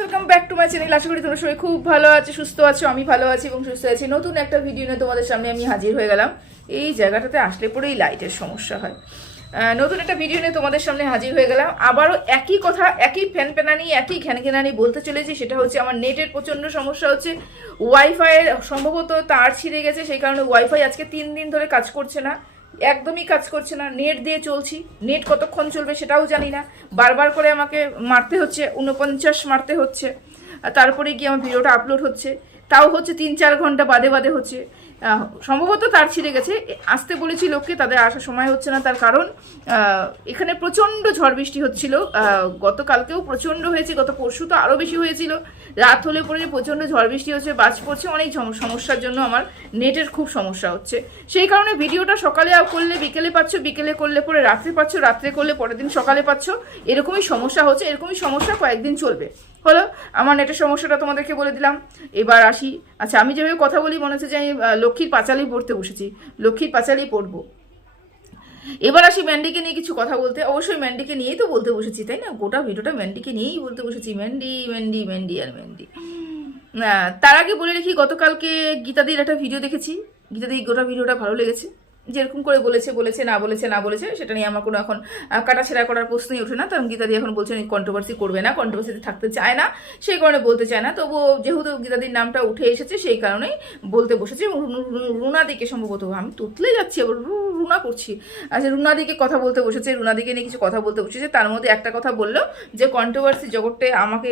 Welcome back to my channel. আশা করি তোমরা সবাই খুব ভালো আছো, সুস্থ আছো। আমি ভালো আছি এবং সুস্থ আছি। নতুন একটা ভিডিও নিয়ে তোমাদের সামনে আমি হাজির হয়ে গেলাম। এই জায়গাটাতে আসলে পরেই লাইটের সমস্যা হয়। নতুন একটা ভিডিও নিয়ে তোমাদের সামনে হাজির হয়ে গেলাম। আবারও একই কথা, একই ফ্যানপ্যানানি, একই ঘ্যানঘ্যানানি বলতে চলেছি। সেটা হচ্ছে আমার নেটের প্রচণ্ড সমস্যা হচ্ছে। ওয়াইফাইয়ের সম্ভবত তার ছিঁড়ে গেছে, সেই কারণে ওয়াইফাই আজকে 3 দিন ধরে কাজ করছে না, একদমই কাজ করছে না। নেট দিয়ে চলছি, নেট কতক্ষণ চলবে সেটাও জানি না। বারবার করে আমাকে মারতে হচ্ছে, 49 মারতে হচ্ছে, তারপরে গিয়ে আমার ভিডিওটা আপলোড হচ্ছে। তাও হচ্ছে 3-4 ঘন্টা বাদে বাদে হচ্ছে। সম্ভবত তার ছিঁড়ে গেছে। আসতে বলেছি লোককে, তাদের আসার সময় হচ্ছে না। তার কারণ এখানে প্রচণ্ড ঝড় বৃষ্টি হচ্ছিল। গতকালকেও প্রচণ্ড হয়েছে, গত পরশু তো আরও বেশি হয়েছিল। রাত হলে পরে প্রচণ্ড ঝড় বৃষ্টি হচ্ছে, বাজ পড়ছে, অনেক সমস্যার জন্য আমার নেটের খুব সমস্যা হচ্ছে। সেই কারণে ভিডিওটা সকালে করলে বিকেলে পাচ্ছ, বিকেলে করলে পরে রাত্রে পাচ্ছ, রাত্রে করলে পরের দিন সকালে পাচ্ছ। এরকমই সমস্যা হচ্ছে, এরকমই সমস্যা কয়েকদিন চলবে। হলো আমার নেটের সমস্যাটা তোমাদেরকে বলে দিলাম। এবার আসি। আচ্ছা, আমি যেভাবে কথা বলি মনে হচ্ছে যে আমি লক্ষ্মীর পাঁচালি পড়তে বসেছি, লক্ষ্মীর পাঁচালি পড়বো। এবার আসি ম্যান্ডিকে নিয়ে কিছু কথা বলতে। অবশ্যই ম্যান্ডিকে নিয়েই তো বলতে বসেছি, তাই না? গোটা ভিডিওটা ম্যান্ডিকে নিয়েই বলতে বসেছি। ম্যান্ডি ম্যান্ডি ম্যান্ডি আর ম্যান্ডি। তার আগে বলে রেখি, গতকালকে গীতাদির একটা ভিডিও দেখেছি। গীতাদির গোটা ভিডিওটা ভালো লেগেছে। যেরকম করে বলেছে না বলেছে সেটা নিয়ে আমার কোনো এখন কাটাছেড়া করার প্রশ্নই ওঠে না। কারণ গীতাদি এখন বলছেন কন্ট্রোভার্সি করবে না, কন্ট্রোভার্সিতে থাকতে চায় না, সেই কারণে বলতে চায় না। তবুও যেহেতু গীতাদির নামটা উঠে এসেছে সেই কারণেই বলতে বসেছে। রুনাদিকে সম্ভবত, আমি তুতলে যাচ্ছি আবার রুনা করছি। আচ্ছা, রুনাদিকে কথা বলতে বসেছে, রুনাদিকে নিয়ে কিছু কথা বলতে বসেছে। তার মধ্যে একটা কথা বললো যে কন্ট্রোভার্সি জগৎটা আমাকে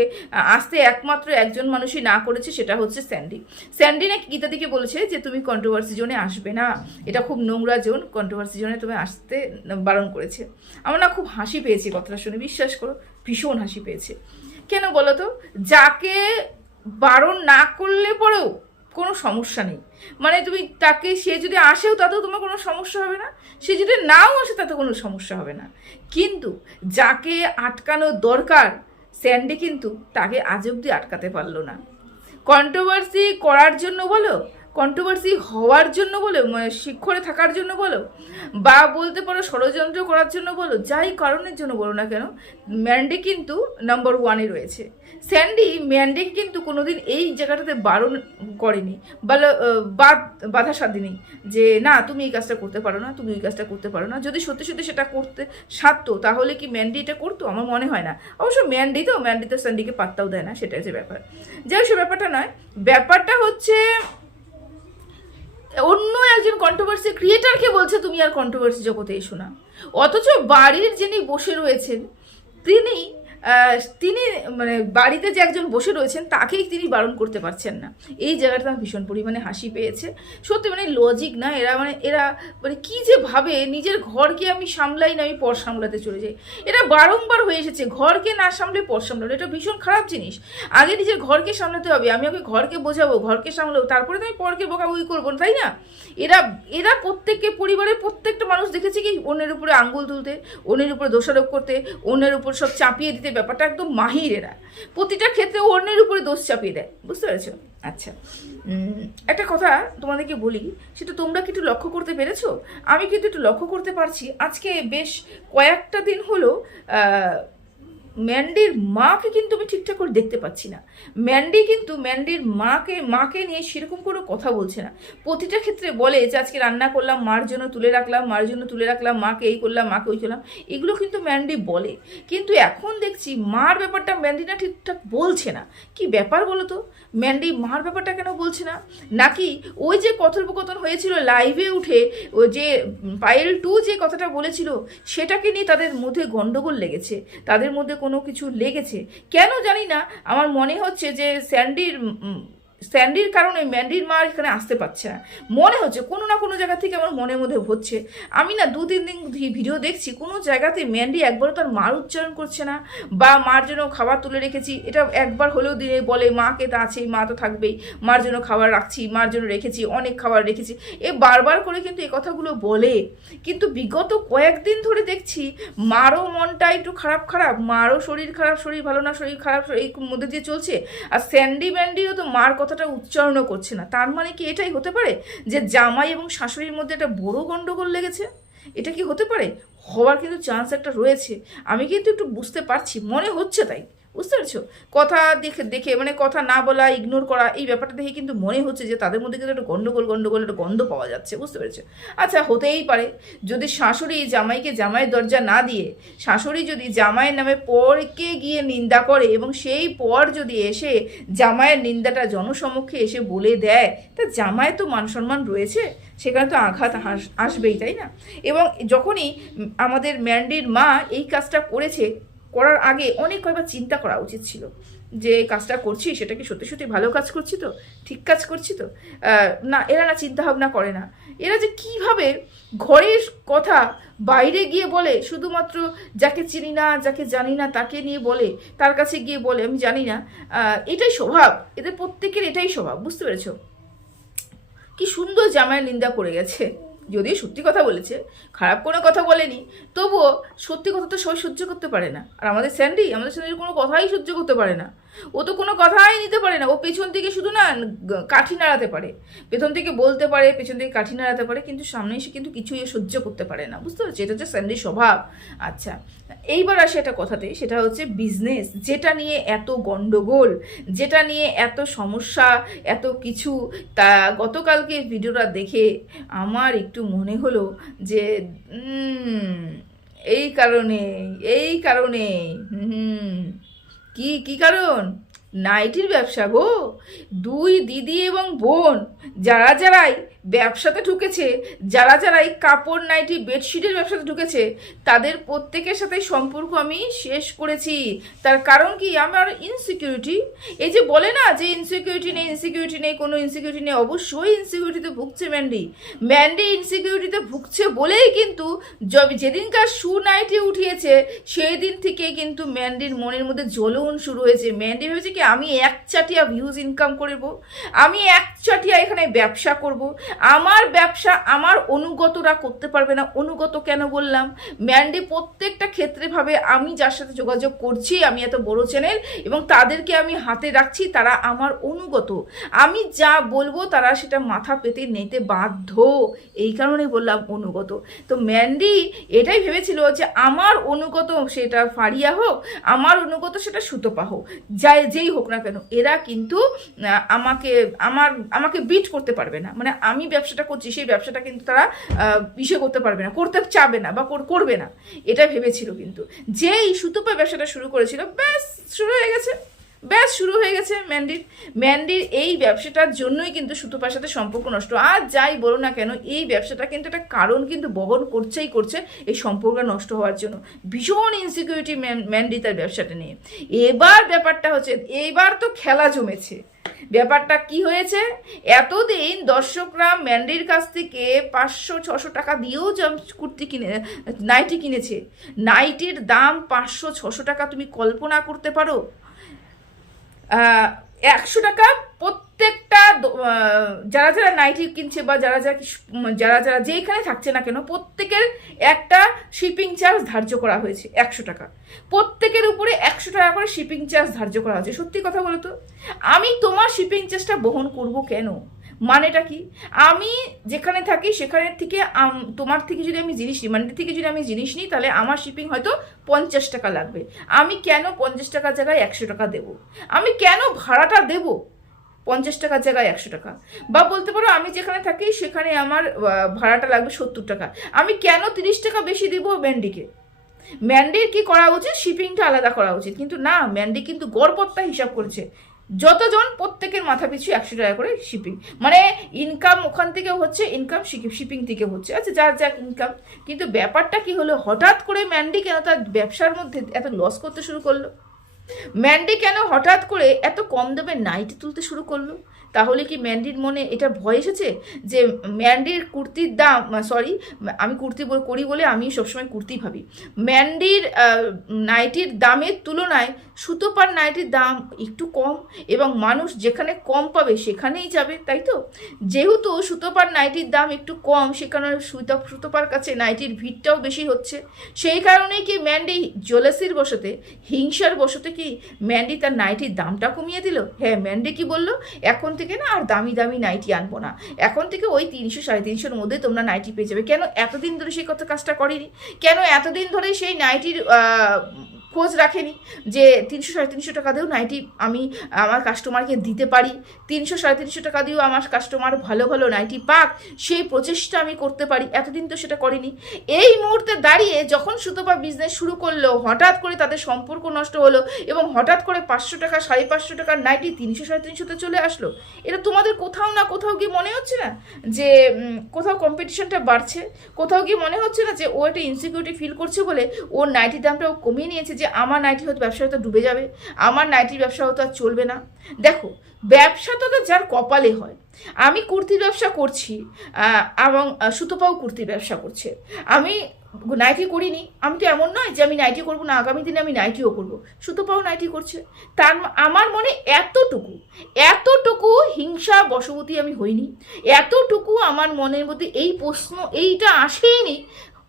আসতে একমাত্র একজন মানুষই না করেছে, সেটা হচ্ছে স্যান্ডি। স্যান্ডি নাকি গীতাদিকে বলেছে যে তুমি কন্ট্রোভার্সি জোনে আসবে না, এটা খুব নোংরা জোন, কন্ট্রোভার্সি জোনে তুমি আসতে বারণ করেছে। আমার না খুব হাসি পেয়েছি কথাটা শুনে, বিশ্বাস করো, ভীষণ হাসি পেয়েছে। কেন বলো তো? যাকে বারণ না করলে পরেও কোনো সমস্যা নেই, মানে তুমি তাকে, সে যদি আসেও তাতেও তোমার কোনো সমস্যা হবে না, সে যদি নাও আসে তাতে কোনো সমস্যা হবে না। কিন্তু যাকে আটকানো দরকার, স্যান্ডি কিন্তু তাকে আজ অব্দি আটকাতে পারলো না। কন্ট্রোভার্সি করার জন্য বলো, কন্ট্রোভার্সি হওয়ার জন্য বলো, মানে শিক্ষরে থাকার জন্য বলো, বা বলতে পারো ষড়যন্ত্র করার জন্য বলো, যাই কারণের জন্য বলো না কেন, ম্যান্ডি কিন্তু নাম্বার 1-এ রয়েছে। স্যান্ডি ম্যান্ডিকে কিন্তু কোনোদিন এই জায়গাটাতে বারণ করেনি, বাধা সাধেনি যে না তুমি এই কাজটা করতে পারো না, তুমি এই কাজটা করতে পারো না। যদি সত্যি সত্যি সেটা করতে সারতো তাহলে কি ম্যান্ডি এটা করতো? আমার মনে হয় না। অবশ্য ম্যান্ডি তো স্যান্ডিকে পাত্তাও দেয় না, সেটা হচ্ছে ব্যাপার। যাই সে ব্যাপারটা নয়, ব্যাপারটা হচ্ছে অন্য একজন কন্ট্রোভার্সি ক্রিয়েটারকে বলছে তুমি আর কন্ট্রোভার্সি জগতে এসো না। অথচ বাড়ির যিনি বসে রয়েছেন তিনি তিনি মানে বাড়িতে যে একজন বসে রয়েছেন তাকেই তিনি বারণ করতে পারছেন না। এই জায়গাটা আমার ভীষণ পরিমাণে হাসি পেয়েছে। সত্যি মানে লজিক না, এরা মানে কি যে ভাবে, নিজের ঘরকে আমি সামলাই না, আমি পর সামলাতে চলে যাই। এটা বারংবার হয়ে এসেছে, ঘরকে না সামলে পর সামলানো, এটা ভীষণ খারাপ জিনিস। আগে নিজের ঘরকে সামলাতে হবে, আমি আগে ঘরকে বোঝাবো, ঘরকে সামলাবো, তারপরে তো আমি পরকে বকাবকি করবো, তাই না? এরা প্রত্যেককে, পরিবারের প্রত্যেকটা মানুষ দেখেছি কি অন্যের উপরে আঙ্গুল তুলতে, অন্যের উপরে দোষারোপ করতে, অন্যের উপর সব চাপিয়ে দিতে, ব্যাপারটা একদম মাহির। এরা প্রতিটা ক্ষেত্রে অন্যের উপরে দোষ চাপিয়ে দেয়, বুঝতে পেরেছো? আচ্ছা, একটা কথা তোমাদেরকে বলি, সেটা তোমরা কি একটু লক্ষ্য করতে পেরেছো? আমি কিন্তু একটু লক্ষ্য করতে পারছি। আজকে বেশ কয়েকটা দিন হলো ম্যান্ডির মাকে কিন্তু আমি ঠিকঠাক করে দেখতে পাচ্ছি না। ম্যান্ডি কিন্তু ম্যান্ডির মাকে নিয়ে সেরকম কোনো কথা বলছে না। প্রতিটা ক্ষেত্রে বলে যে আজকে রান্না করলাম, মার জন্য তুলে রাখলাম, মাকে এই করলাম, মাকে ওই করলাম, এগুলো কিন্তু ম্যান্ডি বলে। কিন্তু এখন দেখছি মার ব্যাপারটা ম্যান্ডি না ঠিকঠাক বলছে না। কি ব্যাপার বলো তো? ম্যান্ডি মার ব্যাপারটা কেন বলছে না? নাকি ওই যে কথোপকথন হয়েছিল লাইভে উঠে, ওই যে পায়েল 2 যে কথাটা বলেছিল সেটাকে নিয়ে তাদের মধ্যে গন্ডগোল লেগেছে, তাদের মধ্যে কোনো কিছু লেগেছে কেন জানি না। আমার মনে হচ্ছে যে স্যান্ডির কারণে ম্যান্ডির মা এখানে আসতে পারছে না, মনে হচ্ছে কোনো না কোনো জায়গা থেকে আমার মনের মধ্যে হচ্ছে। আমি না 2-3 দিন ভিডিও দেখছি, কোনো জায়গাতে ম্যান্ডি একবারও তার মার উচ্চারণ করছে না, বা মার জন্য খাবার তুলে রেখেছি এটা একবার হলেও দিনে বলে, মাকে তো আছেই, মা তো থাকবেই, মার জন্য খাবার রাখছি, মার জন্য রেখেছি, অনেক খাবার রেখেছি, বারবার করে কিন্তু এই কথাগুলো বলে। কিন্তু বিগত কয়েকদিন ধরে দেখছি মারও মনটা একটু খারাপ, মারও শরীর খারাপ, শরীর ভালো না, শরীর খারাপ, এই মধ্যে দিয়ে চলছে। আর ম্যান্ডিও তো মার কথাটা উচ্চারণও করছে না। তার মানে কি এটাই হতে পারে যে জামাই এবং শাশুড়ির মধ্যে একটা বড় গন্ডগোল লেগেছে? এটা কি হতে পারে? হওয়ার কিন্তু চান্স একটা রয়েছে, আমি কিন্তু একটু বুঝতে পারছি, মনে হচ্ছে তাই। বুঝতে পারছো? কথা দেখে দেখে মানে কথা না বলা, ইগনোর করা, এই ব্যাপারটা দেখে কিন্তু মনে হচ্ছে যে তাদের মধ্যে কিন্তু একটা গন্ডগোল একটা গন্ধ পাওয়া যাচ্ছে, বুঝতে পেরেছো? আচ্ছা, হতেই পারে যদি শাশুড়ি জামাইকে জামাইয়ের দরজা না দিয়ে শাশুড়ি যদি জামাইয়ের নামে পরকে গিয়ে নিন্দা করে এবং সেই পর যদি এসে জামাইয়ের নিন্দাটা জনসমক্ষে এসে বলে দেয়, তা জামাই তো মান সম্মান রয়েছে, সেখানে তো আঘাত আসবেই, তাই না? এবং যখনই আমাদের ম্যান্ডির মা এই কাজটা করার আগে অনেক কয়েকবার চিন্তা করা উচিত ছিল যে কাজটা করছি সেটা কি সত্যি সত্যি ভালো কাজ করছি তো, ঠিক কাজ করছি তো। না, এরা না চিন্তা ভাবনা করে না। এরা যে কিভাবে ঘরের কথা বাইরে গিয়ে বলে, শুধুমাত্র যাকে চিনি না যাকে জানি না তাকে নিয়ে বলে, তার কাছে গিয়ে বলে আমি জানি না, এটাই স্বভাব এদের প্রত্যেকের, এটাই স্বভাব, বুঝতে পেরেছো? কি সুন্দর জামাইয়ের নিন্দা করে গেছে, যদিও সত্যি কথা বলেছে, খারাপ কোনো কথা বলেনি, তবুও সত্যি কথা তো সবাই সহ্য করতে পারে না। আর আমাদের স্যান্ডির কোনো কথাই সহ্য করতে পারে না, ও তো কোনো কথাই নিতে পারে না। ও পেছন থেকে শুধু না কাঠি নাড়াতে পারে, পেছন থেকে বলতে পারে, পেছন থেকে কাঠি নাড়াতে পারে, কিন্তু সামনে এসে কিন্তু কিছুই সহ্য করতে পারে না, বুঝতে পারছি? এটা হচ্ছে স্যান্ডির স্বভাব। আচ্ছা, এইবার আসে একটা কথাতে, সেটা হচ্ছে বিজনেস, যেটা নিয়ে এত গন্ডগোল, যেটা নিয়ে এত সমস্যা, এত কিছু। তা গতকালকে ভিডিওটা দেখে আমার একটু মনে হলো যে এই কারণে কি কারণ? নাইটির ব্যবসা গো। দুই দিদি এবং বোন যারাই ব্যবসাতে ঢুকেছে, যারাই কাপড়, নাইটি, বেডশিটের ব্যবসাতে ঢুকেছে, তাদের প্রত্যেকের সাথে সম্পর্ক আমি শেষ করেছি। তার কারণ কি? আমার ইনসিকিউরিটি। এই যে বলে না যে ইনসিকিউরিটি নেই, কোনো ইনসিকিউরিটি নেই, অবশ্যই ইনসিকিউরিটিতে ভুগছে ম্যান্ডি ইনসিকিউরিটিতে ভুগছে বলেই কিন্তু যেদিনকার নাইটি উঠিয়েছে সেই দিন থেকে কিন্তু ম্যান্ডির মনের মধ্যে জ্বলন শুরু হয়েছে। ম্যান্ডি ভেবেছে কি আমি একচাটিয়া ভিউজ ইনকাম করব, আমি একচাটিয়া এখানে ব্যবসা করব, আমার ব্যবসা আমার অনুগতরা করতে পারবে না। অনুগত কেন বললাম? ম্যান্ডি প্রত্যেকটা ক্ষেত্রে ভাবে আমি যার সাথে যোগাযোগ করছি, আমি এত বড় চ্যানেল এবং তাদেরকে আমি হাতে রাখছি, তারা আমার অনুগত, আমি যা বলবো তারা সেটা মাথা পেতে নিতে বাধ্য, এই কারণে বললাম অনুগত। তো ম্যান্ডি এটাই ভেবেছিল যে আমার অনুগত সেটা ফারিয়া হোক, আমার অনুগত সেটা সুতপা হোক, যেই হোক না কেন, এরা কিন্তু আমাকে বিট করতে পারবে না। মানে আমি ব্যবসাটা করছি, সেই ব্যবসাটা কিন্তু তারা করতে পারবে না, করতে চাবে না বা করবে না, এটা ভেবেছিল। কিন্তু যেই সুতপা ব্যবসাটা শুরু করেছিল, ব্যাস শুরু হয়ে গেছে ম্যান্ডির এই ব্যবসাটার জন্যই কিন্তু সুতপার সাথে সম্পর্ক নষ্ট। আর যাই বলো না কেন, এই ব্যবসাটা কিন্তু একটা কারণ কিন্তু বহন করছে এই সম্পর্ক নষ্ট হওয়ার জন্য। ভীষণ ইনসিকিউরিটি ম্যান্ডি তার ব্যবসাটা নিয়ে। এবার ব্যাপারটা হচ্ছে, এইবার তো খেলা জমেছে। ব্যাপারটা কি হয়েছে? এতদিন দর্শকরা ম্যান্ডির কাছ থেকে 500-600 টাকা দিয়েও নাইটি কিনেছে। নাইটির দাম 500-600 টাকা, তুমি কল্পনা করতে পারো? 100 টাকা প্রত্যেকটা যারা নাইটি কিনছে বা যারা যেখানে থাকছে না কেন, প্রত্যেকের একটা শিপিং চার্জ ধার্য করা হয়েছে 100 টাকা। প্রত্যেকের উপরে 100 টাকা করে শিপিং চার্জ ধার্য করা হয়েছে। সত্যি কথা বলো তো, আমি তোমার শিপিং চার্জটা বহন করব কেন? মানেটা কি? আমি যেখানে থাকি সেখানের থেকে তোমার থেকে যদি আমি জিনিস নিই, মান্ডি থেকে যদি আমি জিনিস নিই, তাহলে আমার শিপিং হয়তো 50 টাকা লাগবে। আমি কেন 50 টাকার জায়গায় 100 টাকা দেবো? আমি কেন ভাড়াটা দেবো 50 টাকার জায়গায় 100 টাকা? বা বলতে পারো আমি যেখানে থাকি সেখানে আমার ভাড়াটা লাগবে 70 টাকা, আমি কেন 30 টাকা বেশি দেবো ম্যান্ডিকে? ম্যান্ডির কি করা উচিত? শিপিংটা আলাদা করা উচিত। কিন্তু না, ম্যান্ডি কিন্তু গড়পত্তা হিসাব করেছে, যতজন প্রত্যেকের মাথা পিছু 100 টাকা করে শিপিং, মানে ইনকাম ওখান থেকেও হচ্ছে, ইনকাম শিপিং থেকে হচ্ছে। আচ্ছা, যার ইনকাম। কিন্তু ব্যাপারটা কি হলো, হঠাৎ করে ম্যান্ডি কেন তার ব্যবসার মধ্যে এত লস করতে শুরু করলো? ম্যান্ডি কেন হঠাৎ করে এত কম দামে নাইটি তুলতে শুরু করলো? তাহলে কি ম্যান্ডির মনে এটা ভয় এসেছে যে ম্যান্ডির কুর্তির দাম, সরি আমি কুর্তি করি বলে আমি সবসময় কুর্তি ভাবি, ম্যান্ডির নাইটির দামের তুলনায় সুতোপার নাইটির দাম একটু কম এবং মানুষ যেখানে কম পাবে সেখানেই যাবে, তাই তো? যেহেতু সুতোপার নাইটির দাম একটু কম, সেখানে সুতোপার কাছে নাইটির ভিড়টাও বেশি হচ্ছে। সেই কারণেই কি ম্যান্ডি জেলাসির বশতে, হিংসার বশতে কি ম্যান্ডি তার নাইটির দামটা কমিয়ে দিল? হ্যাঁ, ম্যান্ডি কি বললো, এখন থেকে না আর দামি নাইটি আনবো না, এখন থেকে ওই 300-350-র মধ্যে তোমরা নাইটি পেয়ে যাবে। কেন এতদিন ধরে সেই কাজটা করেনি? কেন এতদিন ধরে সেই নাইটির খোঁজ রাখেনি যে 300-350 টাকা দিয়েও নাইটি আমি আমার কাস্টমারকে দিতে পারি, 300-350 টাকা দিয়েও আমার কাস্টমার ভালো ভালো নাইটি পাক, সেই প্রচেষ্টা আমি করতে পারি। এতদিন তো সেটা করিনি। এই মুহূর্তে দাঁড়িয়ে যখন সুতপা বিজনেস শুরু করলো, হঠাৎ করে তাদের সম্পর্ক নষ্ট হলো এবং হঠাৎ করে 500 টাকা 550 টাকার নাইটি 300-350তে চলে আসলো। এটা তোমাদের কোথাও না কোথাও গিয়ে মনে হচ্ছে না যে কোথাও কম্পিটিশনটা বাড়ছে? কোথাও গিয়ে মনে হচ্ছে না যে ও একটা ইনসিকিউরিটি ফিল করছে বলে ওর নাইটির দামটা ও কমিয়ে নিয়েছে, যে আমার নাইটি হয়তো ব্যবসা হয়তো ডুবে যাবে, আমার নাইটির ব্যবসা হয়তো আর চলবে না? দেখো, ব্যবসা তো যার কপালে হয়। আমি কুর্তির ব্যবসা করছি এবং সুতপাও কুর্তির ব্যবসা করছে। আমি নাইটি করিনি, আমি তো এমন নয় যে আমি নাইটি করবো না, আগামী দিনে আমি নাইটিও করবো। সুতপাও নাইটি করছে। তার আমার মনে এতটুকু হিংসা বশবতী আমি হইনি, এতটুকু আমার মনের মধ্যে এই প্রশ্ন এইটা আসেনি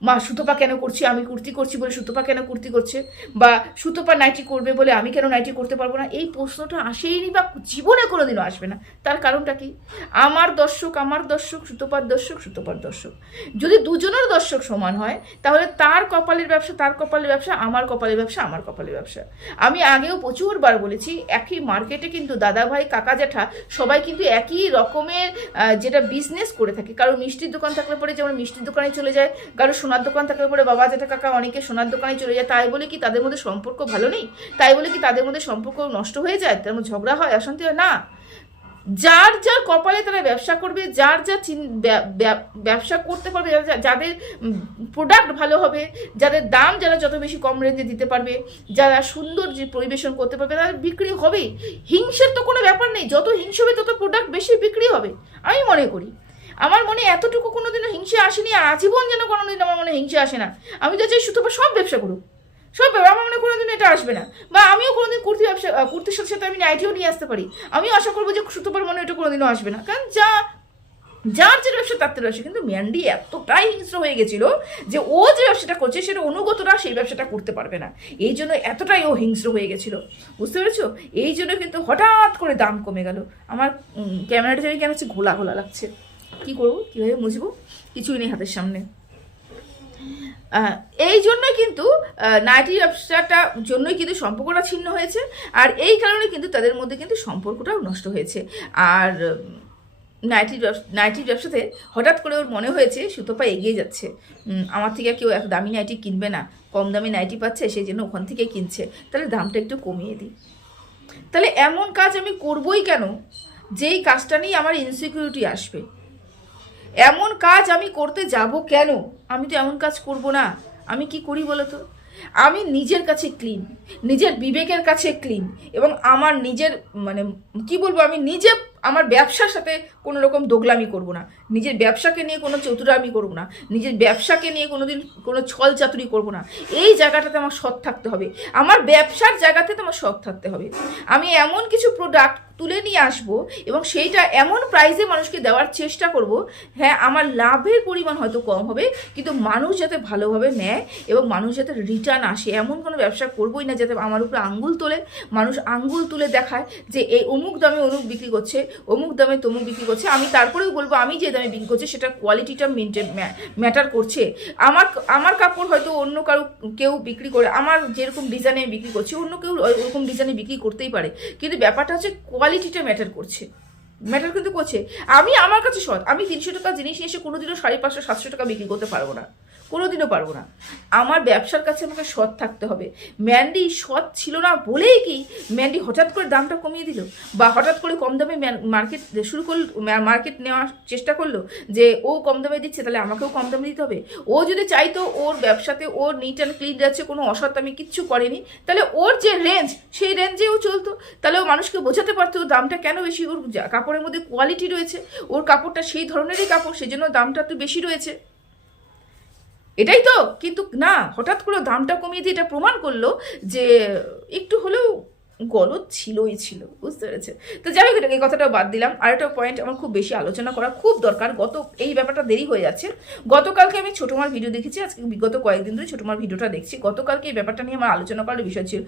মা সুতপা কেন করছি, আমি কুর্তি করছি বলে সুতপা কেন কুর্তি করছে, বা সুতপা নাইটি করবে বলে আমি কেন নাইটি করতে পারবো না। এই প্রশ্নটা আসেইনি বা জীবনে কোনোদিনও আসবে না। তার কারণটা কি? আমার দর্শক সুতপার দর্শক। যদি দুজনের দর্শক সমান হয় তাহলে তার কপালের ব্যবসা, আমার কপালের ব্যবসা। আমি আগেও প্রচুরবার বলেছি, একই মার্কেটে কিন্তু দাদা ভাই কাকা জ্যাঠা সবাই কিন্তু একই রকমের যেটা বিজনেস করে থাকে। কারো মিষ্টির দোকান থাকলে পরে যেমন মিষ্টির দোকানে চলে যায়, কারো সোনার দোকান থাকলে পরে বাবা জেঠা কাকা অনেকে সোনার দোকানে চলে যায়। তাই বলে কি তাদের মধ্যে সম্পর্ক ভালো নেই? তাই বলে কি তাদের মধ্যে সম্পর্ক নষ্ট হয়ে যায়, তার মধ্যে ঝগড়া হয়, অশান্তি হয়? না। যার যার কপালে তারা ব্যবসা করবে, যার যা ব্যবসা করতে পারবে, যাদের প্রোডাক্ট ভালো হবে, যাদের দাম যারা যত বেশি কম রেঞ্জে দিতে পারবে, যারা সুন্দর যে পরিবেশন করতে পারবে, তাদের বিক্রি হবেই। হিংসের তো কোনো ব্যাপার নেই, যত হিংসা হবে তত প্রোডাক্ট বেশি বিক্রি হবে আমি মনে করি। আমার মনে এতটুকু কোনোদিনও হিংসা আসেনি, আর আজীবন যেন কোনোদিন আমার মনে হিংসা আসে না। আমি তো চাই সুতপা সব ব্যবসা করুক, সব আমার মনে কোনোদিন এটা আসবে না। বা আমিও কোনোদিন কুর্তির সাথে সাথে আমি নাইটিও নিয়ে আসতে পারি। আমিও আশা করবো যে সুতপার মনে এটা কোনোদিনও আসবে না, কারণ যার যে ব্যবসা তার ব্যবসা। কিন্তু ম্যান্ডি এতটাই হিংস্র হয়ে গেছিল যে ও যে ব্যবসাটা করছে সেটা অনুগতরা সেই ব্যবসাটা করতে পারবে না, এই জন্য এতটাই ও হিংস্র হয়ে গেছিল, বুঝতে পেরেছো? এই জন্য কিন্তু হঠাৎ করে দাম কমে গেল। আমার ক্যামেরাটা জানি কেন হচ্ছে ঘোলা ঘোলা লাগছে, কি করবো, কীভাবে মুছবো, কিছুই নেই হাতের সামনে। এই জন্যই কিন্তু নাইটি ব্যবসাটার জন্যই কিন্তু সম্পর্কটা ছিন্ন হয়েছে, আর এই কারণে কিন্তু তাদের মধ্যে কিন্তু সম্পর্কটাও নষ্ট হয়েছে। আর নাইটির ব্যবসাতে হঠাৎ করে ওর মনে হয়েছে সুতপা এগিয়ে যাচ্ছে, আমার থেকে কেউ এত দামি নাইটি কিনবে না, কম দামি নাইটি পাচ্ছে, সেই জন্য ওখান থেকে কিনছে, তাহলে দামটা একটু কমিয়ে দিই। তাহলে এমন কাজ আমি করবই কেন যেই কাজটা নিয়ে আমার ইনসিকিউরিটি আসবে? এমন কাজ আমি করতে যাব কেন? আমি তো এমন কাজ করব না। আমি কি করি বলো তো? আমি নিজের কাছে ক্লিন, নিজের বিবেকের কাছে ক্লিন, এবং আমার নিজের মানে কি বলবো, আমি নিজে আমার ব্যবসার সাথে কোনো রকম দোগলামি করব না, নিজের ব্যবসাকে নিয়ে কোনো চতুরামি করব না, নিজের ব্যবসাকে নিয়ে কোনোদিন কোনো ছল চাতুরি করব না। এই জায়গাটাতে আমার সৎ থাকতে হবে, আমার ব্যবসার জায়গাতে তো আমার সৎ থাকতে হবে। আমি এমন কিছু প্রোডাক্ট তুলে নিয়ে আসবো এবং সেইটা এমন প্রাইসে মানুষকে দেওয়ার চেষ্টা করব, হ্যাঁ আমার লাভের পরিমাণ হয়তো কম হবে, কিন্তু মানুষ যাতে ভালোভাবে নেয় এবং মানুষ যাতে রিটার্ন আসে, এমন কোনো ব্যবসা করবোই না যাতে আমার উপরে আঙ্গুল তোলে, মানুষ আঙ্গুল তুলে দেখায় যে এই অমুক দামে অমুক বিক্রি করছে, অমুক দামে তমুক বিক্রি করছে। আমি তারপরেও বলবো আমি যে দামে বিক্রি করছি সেটা কোয়ালিটিটা ম্যাটার করছে। আমার কাপড় হয়তো অন্য কেউ বিক্রি করে, আমার যেরকম ডিজাইনে বিক্রি করছি অন্য কেউ ওরকম ডিজাইনে বিক্রি করতেই পারে, কিন্তু ব্যাপারটা হচ্ছে কোয়ালিটিটা ম্যাটার কিন্তু করছে। আমি আমার কাছে সৎ, আমি 300 টাকা জিনিস এসে কোনোদিনও 550-700 টাকা বিক্রি করতে পারবো না, কোনোদিনও পারবো না। আমার ব্যবসার কাছে আমাকে সৎ থাকতে হবে। ম্যান্ডি সৎ ছিল না বলেই কি ম্যান্ডি হঠাৎ করে দামটা কমিয়ে দিল, বা হঠাৎ করে কম দামে মার্কেট নেওয়ার চেষ্টা করলো, যে ও কম দামে দিচ্ছে তাহলে আমাকেও কম দামে দিতে হবে। ও যদি চাইতো ওর ব্যবসাতে ওর নিট অ্যান্ড ক্লিন যাচ্ছে, কোনো অসৎ কিচ্ছু করেনি, তাহলে ওর যে রেঞ্জ সেই রেঞ্জেও চলতো, তাহলে ও মানুষকে বোঝাতে পারতো দামটা কেন বেশি, ওর কাপড়ের মধ্যে কোয়ালিটি রয়েছে, ওর কাপড়টা সেই ধরনেরই কাপড়, সেই জন্য দামটা একটু বেশি রয়েছে, এটাই তো। কিন্তু না, হঠাৎ করে দামটা কমিয়ে দিয়ে এটা প্রমাণ করলো যে একটু হলেও গলদ ছিলই ছিল, বুঝতে পেরেছে? তো যাই হোক, এই কথাটাও বাদ দিলাম। আরেকটা পয়েন্ট আমার খুব বেশি আলোচনা করা খুব দরকার। এই ব্যাপারটা দেরি হয়ে যাচ্ছে। গতকালকে আমি ছোটো মার ভিডিও দেখেছি, আজকে বিগত কয়েকদিন ধরে ছোটো মার ভিডিওটা দেখছি। গতকালকে এই ব্যাপারটা নিয়ে আমার আলোচনা করার বিষয় ছিল,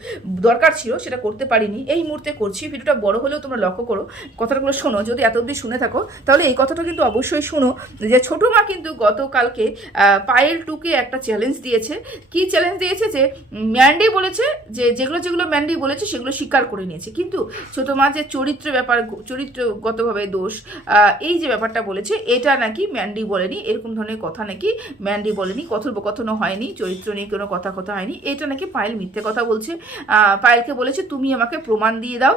দরকার ছিল, সেটা করতে পারিনি। এই মুহূর্তে করছি। ভিডিওটা বড় হলেও তোমরা লক্ষ্য করো, কথাগুলো শোনো। যদি এত অবধি শুনে থাকো তাহলে এই কথাটা কিন্তু অবশ্যই শোনো, যে ছোটো মা কিন্তু গতকালকে পায়েল টুকে একটা চ্যালেঞ্জ দিয়েছে। কি চ্যালেঞ্জ দিয়েছে? যে ম্যান্ডি বলেছে যে যেগুলো ম্যান্ডি বলেছে সেগুলো স্বীকার করে নিয়েছে, কিন্তু ছোটো মা যে চরিত্রগতভাবে দোষ, এই যে ব্যাপারটা বলেছে, এটা নাকি ম্যান্ডি বলেনি। এরকম ধরনের কথা নাকি ম্যান্ডি বলেনি, কথোপকথনও হয়নি, চরিত্র নিয়ে কোনো কথা হয়নি। এটা নাকি পায়েল মিথ্যে কথা বলছে। পায়েলকে বলেছে তুমি আমাকে প্রমাণ দিয়ে দাও,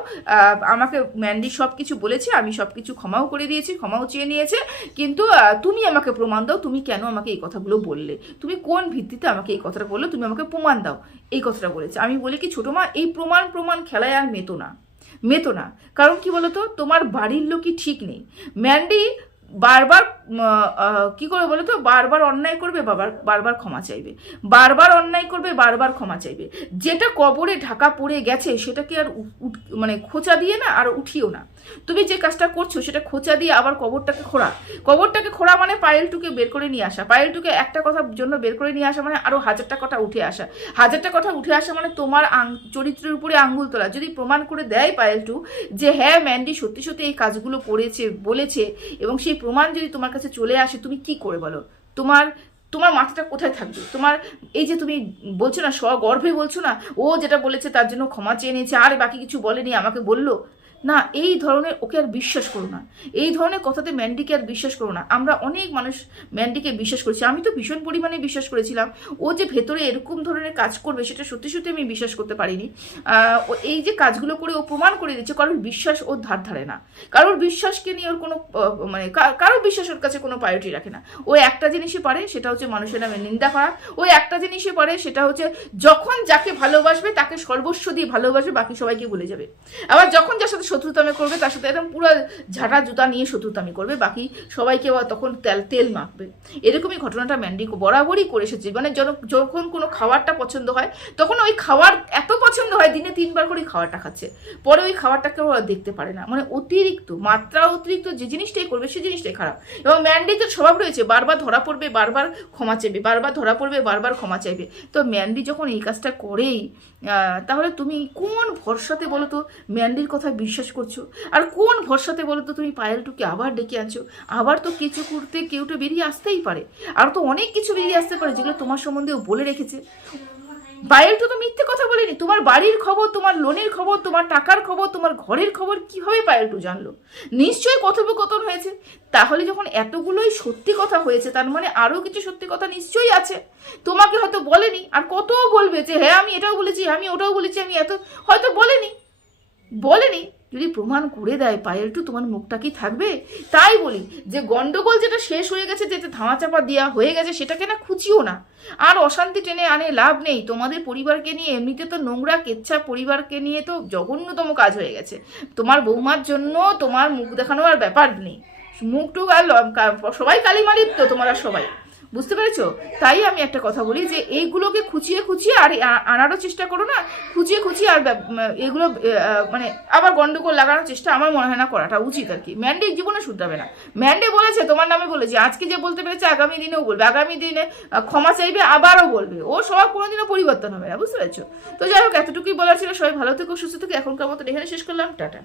আমাকে ম্যান্ডি সব কিছু বলেছে, আমি সব কিছু ক্ষমাও করে দিয়েছি, ক্ষমাও চেয়ে নিয়েছে, কিন্তু তুমি আমাকে প্রমাণ দাও, তুমি কেন আমাকে এই কথাগুলো বললে, তুমি কোন ভিত্তিতে আমাকে এই কথাটা বললে, তুমি আমাকে প্রমাণ দাও, এই কথাটা বলেছে। আমি বলি কি, ছোটো মা এই প্রমাণ খেলায় আর মেতো না। কারণ কি বলতো, তোমার বাড়ির লোকই ঠিক নেই। ম্যান্ডি বারবার কি করে বলো তো, বারবার অন্যায় করবে, বারবার ক্ষমা চাইবে, বারবার অন্যায় করবে, বারবার ক্ষমা চাইবে। যেটা কবরে ঢাকা পড়ে গেছে সেটাকে আর মানে খোঁচা দিয়ে না আর উঠিও না। তুমি যে কাজটা করছো সেটা খোঁচা দিয়ে আবার কবরটাকে খোঁড়া মানে পায়েলটুকে বের করে নিয়ে আসা, পায়েলটুকে একটা কথার জন্য বের করে নিয়ে আসা মানে আরো হাজারটা কথা উঠে আসা মানে তোমার চরিত্রের উপরে আঙ্গুল তোলা। যদি প্রমাণ করে দেয় পায়েলটু যে হ্যাঁ ম্যান্ডি সত্যি সত্যি এই কাজগুলো বলেছে, এবং সেই প্রমাণ যদি তোমার কাছে চলে আসে, তুমি কি করে বলো? তোমার মাথাটা কোথায় থাকবে? তোমার এই যে তুমি বলছো না, স্বগর্ভে বলছো না, ও যেটা বলেছে তার জন্য ক্ষমা চেয়ে নিয়েছে, আর বাকি কিছু বলেনি, আমাকে বললো না, এই ধরনের ওকে আর বিশ্বাস করো না, এই ধরনের কথাতে ম্যান্ডিকে আর বিশ্বাস করো না। আমরা অনেক মানুষ ম্যান্ডিকে বিশ্বাস করেছি, আমি তো ভীষণ পরিমাণে বিশ্বাস করেছিলাম। ও যে ভেতরে এরকম ধরনের কাজ করবে সেটা সত্যি সত্যি আমি বিশ্বাস করতে পারিনি। এই যে কাজগুলো করে ও প্রমাণ করে দিচ্ছে, কারোর বিশ্বাস ওর ধারে না, কারোর বিশ্বাসকে নিয়ে ওর কোনো মানে কারোর বিশ্বাস ওর কাছে কোনো প্রায়োরিটি রাখে না। ও একটা জিনিসই পারে, সেটা হচ্ছে মানুষের নামে নিন্দা করা। ও একটা জিনিসই পারে, সেটা হচ্ছে যখন যাকে ভালোবাসবে তাকে সর্বস্ব দিয়ে ভালোবাসবে, বাকি সবাইকে ভুলে যাবে। আবার যখন যার সাথে শত্রুতামি করবে তার সাথে একদম পুরো ঝাঁটা জুতা নিয়ে শত্রুতামি করবে, বাকি সবাইকে তখন তেল মাখবে। এরকমই ঘটনাটা ম্যান্ডি বরাবরই করে এসেছে। মানে যখন কোনো খাবারটা পছন্দ হয়, তখন ওই খাবার এত পছন্দ হয় দিনে 3 বার করে খাবারটা খাচ্ছে, পরে ওই খাবারটাকে ওরা দেখতে পারে না। মানে অতিরিক্ত যে জিনিসটাই করবে সেই জিনিসটাই খারাপ। এবং ম্যান্ডির তো স্বভাব রয়েছে, বারবার ধরা পড়বে, বারবার ক্ষমা চাইবে, বারবার ধরা পড়বে, বারবার ক্ষমা চাইবে। তো ম্যান্ডি যখন এই কাজটা করেই, তাহলে তুমি কোন ভরসাতে বলো তো ম্যান্ডির কথা বিশ্বাস করছো? আর কোন ভরসাতে বলো তো তুমি পায়েলটুকে আবার ডেকে আনছো? আবার তো কিছু করতে কেউটা বেরিয়ে আসতেই পারে, আর তো অনেক কিছু বেরিয়ে আসতে পারে যেগুলো তোমার সম্বন্ধেও বলে রেখেছে। পায়েলটু তো মিথ্যে কথা বলেনি। তোমার বাড়ির খবর, তোমার লোনের খবর, তোমার টাকার খবর, তোমার ঘরের খবর কিভাবে পায়েলটু জানলো? নিশ্চয়ই কথোপকথন হয়েছে। তাহলে যখন এতগুলোই সত্যি কথা হয়েছে, তার মানে আরও কিছু সত্যি কথা নিশ্চয়ই আছে। তোমাকে হয়তো বলেনি, আর কত বলবে যে হ্যাঁ আমি এটাও বলেছি, আমি ওটাও বলেছি, আমি এত, হয়তো বলেনি। যদি প্রমাণ করে দেয় পায়েলটু, তোমার মুখটা কি থাকবে? তাই বলি যে গন্ডগোল যেটা শেষ হয়ে গেছে, যেটা ধামাচাপা দেওয়া হয়ে গেছে, সেটাকে না খুঁচিও না, আর অশান্তি টেনে আনে লাভ নেই। তোমাদের পরিবারকে নিয়ে এমনিতে তো নোংরা কেচ্ছা, পরিবারকে নিয়ে তো জঘন্যতম কাজ হয়ে গেছে। তোমার বৌমার জন্য তোমার মুখ দেখানো আর ব্যাপার নেই, মুখটুক আর সবাই কালিমালি তো তোমরা সবাই, বুঝতে পেরেছো? তাই আমি একটা কথা বলি যে এইগুলোকে খুঁচিয়ে আর আনারও চেষ্টা করো না, খুঁচিয়ে আর এগুলো মানে আবার গন্ডগোল লাগানোর চেষ্টা আমার মনে হয় না করাটা উচিত আর কি। ম্যান্ডি জীবনে শুধরাবে না। ম্যান্ডি বলেছে, তোমার নামে বলেছে, আজকে যে বলতে পেরেছে আগামী দিনেও বলবে, আগামী দিনে ক্ষমা চাইবে, আবারও বলবে। ও সব কোনোদিনও পরিবর্তন হবে না, বুঝতে পেরেছো? তো যাই হোক, এতটুকুই বলার ছিল। সবাই ভালো থেকো, সুস্থ থেকো। এখনকার মতো এখানে শেষ করলাম, টাটা।